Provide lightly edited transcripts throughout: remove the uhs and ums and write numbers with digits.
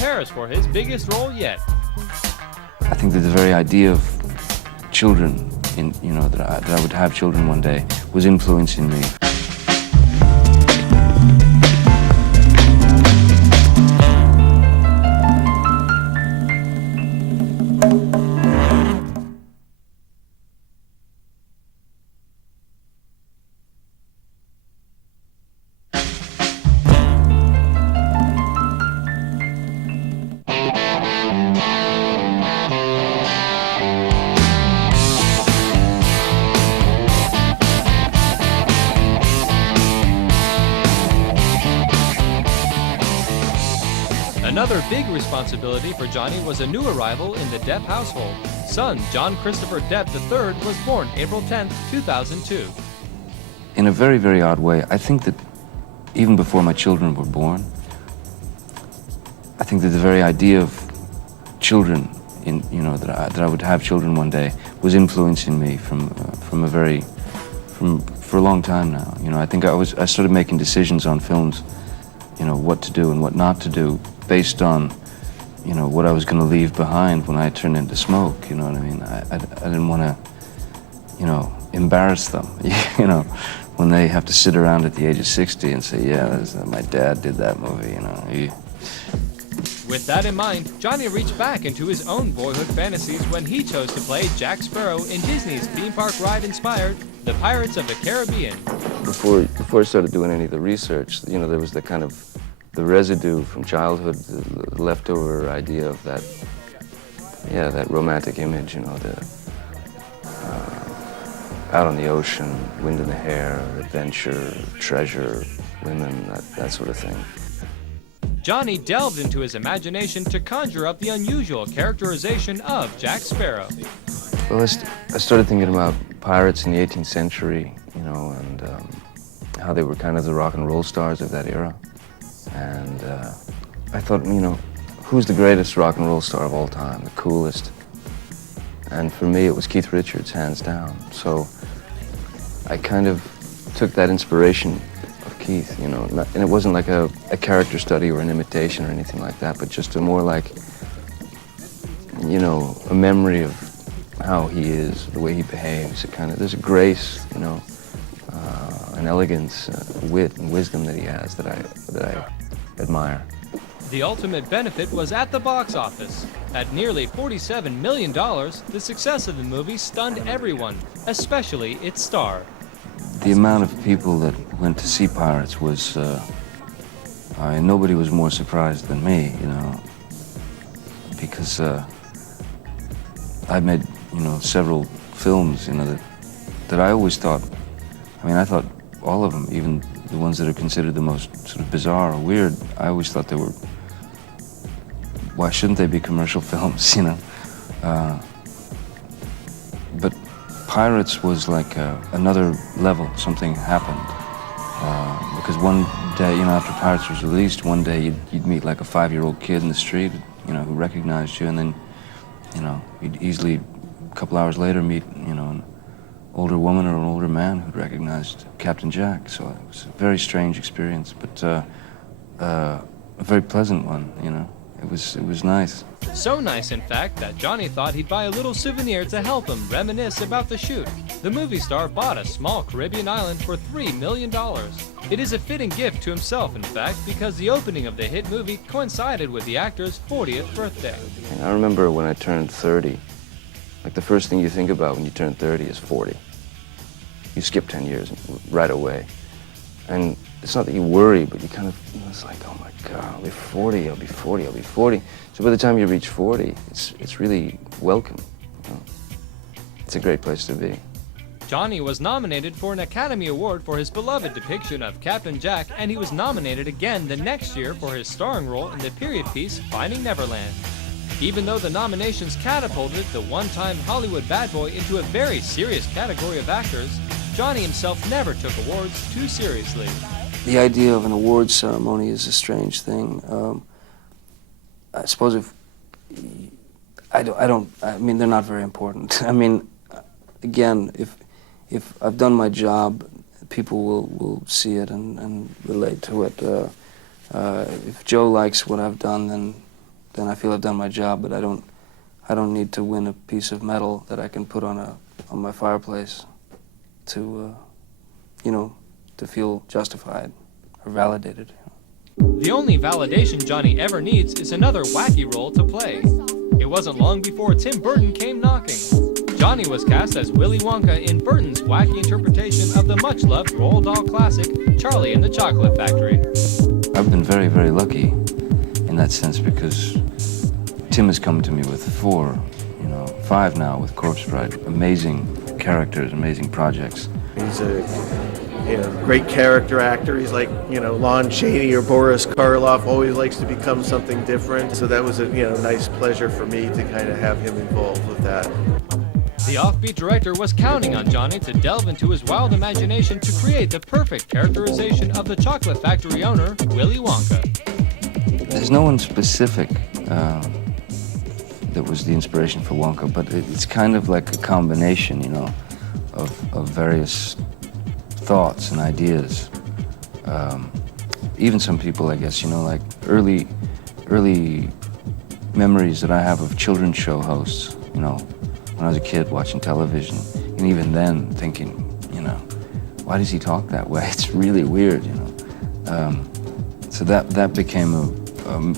Paris for his biggest role yet. I think that the very idea of children, that I would have children one day, was influencing me. Another big responsibility for Johnny was a new arrival in the Depp household. Son John Christopher Depp III was born April 10, 2002. In a very, very odd way, I think that even before my children were born, I think that the very idea of children, that I would have children one day, was influencing me for a long time now. I think I started making decisions on films, what to do and what not to do, based on, what I was going to leave behind when I turned into smoke. You know what I mean? I didn't want to, embarrass them, when they have to sit around at the age of 60 and say, yeah, my dad did that movie, With that in mind, Johnny reached back into his own boyhood fantasies when he chose to play Jack Sparrow in Disney's theme park ride-inspired The Pirates of the Caribbean. Before I started doing any of the research, there was the kind of the residue from childhood, the leftover idea of that, that romantic image, out on the ocean, wind in the hair, adventure, treasure, women, that sort of thing. Johnny delved into his imagination to conjure up the unusual characterization of Jack Sparrow. Well, I started thinking about pirates in the 18th century, and how they were kind of the rock and roll stars of that era. And I thought, who's the greatest rock and roll star of all time, the coolest? And for me, it was Keith Richards, hands down. So I kind of took that inspiration of Keith, and it wasn't like a character study or an imitation or anything like that, but just a more like, a memory of how he is, the way he behaves. There's a grace, an elegance, wit and wisdom that he has that I admire. The ultimate benefit was at the box office. At nearly $47 million, the success of the movie stunned everyone, especially its star. The amount of people that went to see Pirates was, nobody was more surprised than me, because I made, several films, that I always thought, I thought all of them, even the ones that are considered the most sort of bizarre or weird, I always thought they were, why shouldn't they be commercial films, But Pirates was like another level. Something happened. Because one day, after Pirates was released, one day you'd meet like a 5-year-old kid in the street, who recognized you, and then, you'd easily, a couple hours later, meet, an older woman or an older man who'd recognized Captain Jack. So it was a very strange experience, but a very pleasant one, It was nice. So nice, in fact, that Johnny thought he'd buy a little souvenir to help him reminisce about the shoot. The movie star bought a small Caribbean island for $3 million. It is a fitting gift to himself, in fact, because the opening of the hit movie coincided with the actor's 40th birthday. I remember when I turned 30, like the first thing you think about when you turn 30 is 40. You skip 10 years right away. And it's not that you worry, but you kind of, it's like, oh my God, I'll be 40, I'll be 40, I'll be 40. So by the time you reach 40, it's really welcome. It's a great place to be. Johnny was nominated for an Academy Award for his beloved depiction of Captain Jack, and he was nominated again the next year for his starring role in the period piece Finding Neverland. Even though the nominations catapulted the one-time Hollywood bad boy into a very serious category of actors, Johnny himself never took awards too seriously. The idea of an awards ceremony is a strange thing. I suppose they're not very important. Again, if I've done my job, people will see it and relate to it. If Joe likes what I've done, then then I feel I've done my job. But I don't need to win a piece of metal that I can put on my fireplace to, you know, to feel justified or validated. The only validation Johnny ever needs is another wacky role to play. It wasn't long before Tim Burton came knocking. Johnny was cast as Willy Wonka in Burton's wacky interpretation of the much-loved Roald Dahl classic, Charlie and the Chocolate Factory. I've been very, very lucky in that sense because Tim has come to me with 5 now with Corpse Bride. Amazing characters, amazing projects. He's a great character actor. He's like, Lon Chaney or Boris Karloff, always likes to become something different. So that was a, nice pleasure for me to kind of have him involved with that. The offbeat director was counting on Johnny to delve into his wild imagination to create the perfect characterization of the chocolate factory owner, Willy Wonka. There's no one specific that was the inspiration for Wonka, but it's kind of like a combination, of various thoughts and ideas. Even some people, I guess, like early memories that I have of children's show hosts, when I was a kid watching television, and even then thinking, why does he talk that way? It's really weird, So that became a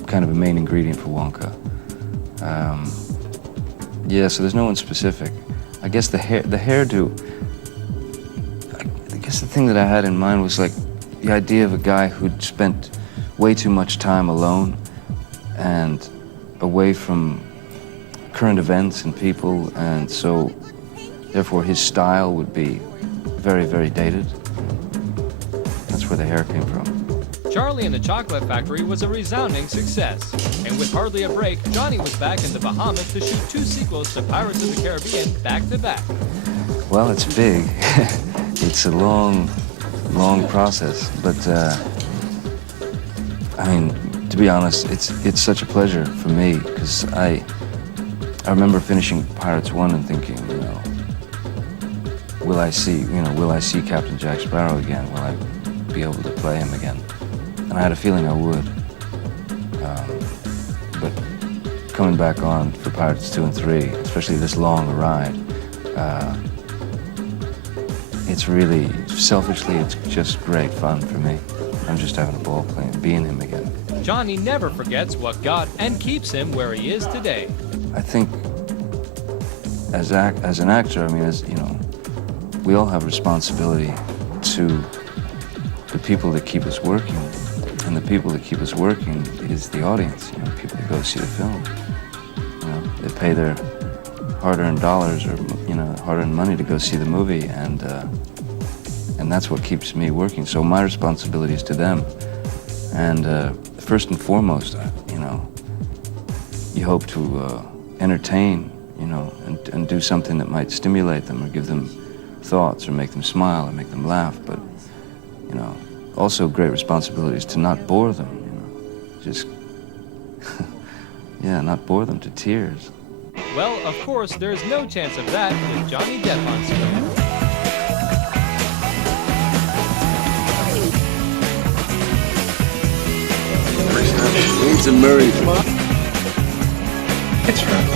kind of a main ingredient for Wonka. Yeah, so there's no one specific. I guess the hairdo, I guess the thing that I had in mind was like the idea of a guy who'd spent way too much time alone and away from current events and people, and so therefore his style would be very, very dated. That's where the hair came from. Charlie and the Chocolate Factory was a resounding success, and with hardly a break, Johnny was back in the Bahamas to shoot 2 sequels to Pirates of the Caribbean back-to-back. Well, it's big. It's a long process, but I mean, to be honest, it's such a pleasure for me because I remember finishing Pirates 1 and thinking, will I see Captain Jack Sparrow again? Will I be able to play him again? And I had a feeling I would. But coming back on for Pirates 2 and 3, especially this long a ride, it's really, selfishly, it's just great fun for me. I'm just having a ball being him again. Johnny never forgets what got and keeps him where he is today. I think as an actor, I mean, we all have responsibility to the people that keep us working. And the people that keep us working is the audience, people that go see the film. They pay their hard-earned dollars or, hard-earned money to go see the movie, and that's what keeps me working. So my responsibility is to them. And first and foremost, you hope to entertain, and do something that might stimulate them or give them thoughts or make them smile or make them laugh. But, also great responsibility is to not bore them, just, yeah, not bore them to tears. Well, of course, there's no chance of that with Johnny Depp on screen. James and Murray. It's from